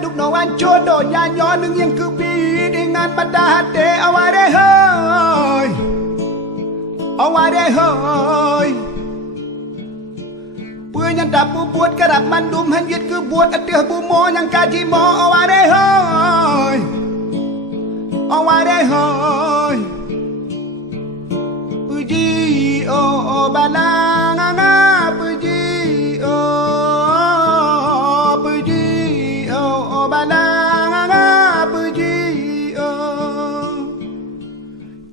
Kaduk no anco do nyanyo nung yang kebi dengan mata hati aware hoy aware hoy punya dapu buat kerap mandum hanjit ke buat atih bumo yang kaji mo aware hoy aware hoy puji oh balang puji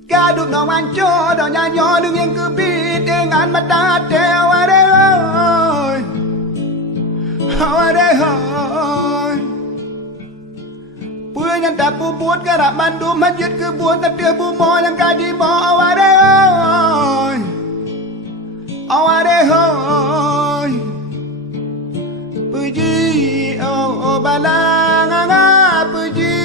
Kaduk no anco do nyanyo nung yang kebi dengan mata hati aware hoy aware hoy punya dapu buat kerap mandum hanjit ke buat atih bumo yang kaji mo aware hoy aware hoy puji oh balang puji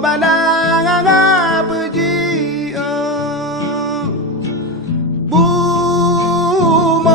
balang puji bumo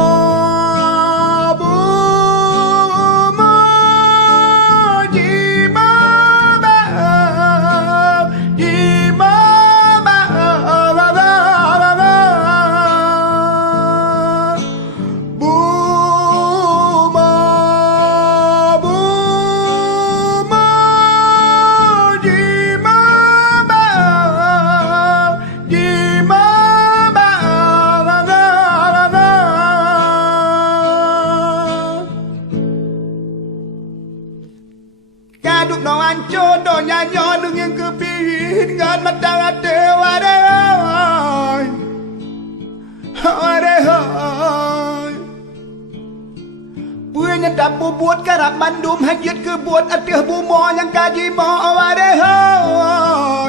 jima ba Kaduk no anco do nyanyo nung yang kebi dengan mata hati aware hoy aware hoy punya dapu buat kerap mandum hanjit ke buat atih bumo yang kaji mo aware hoy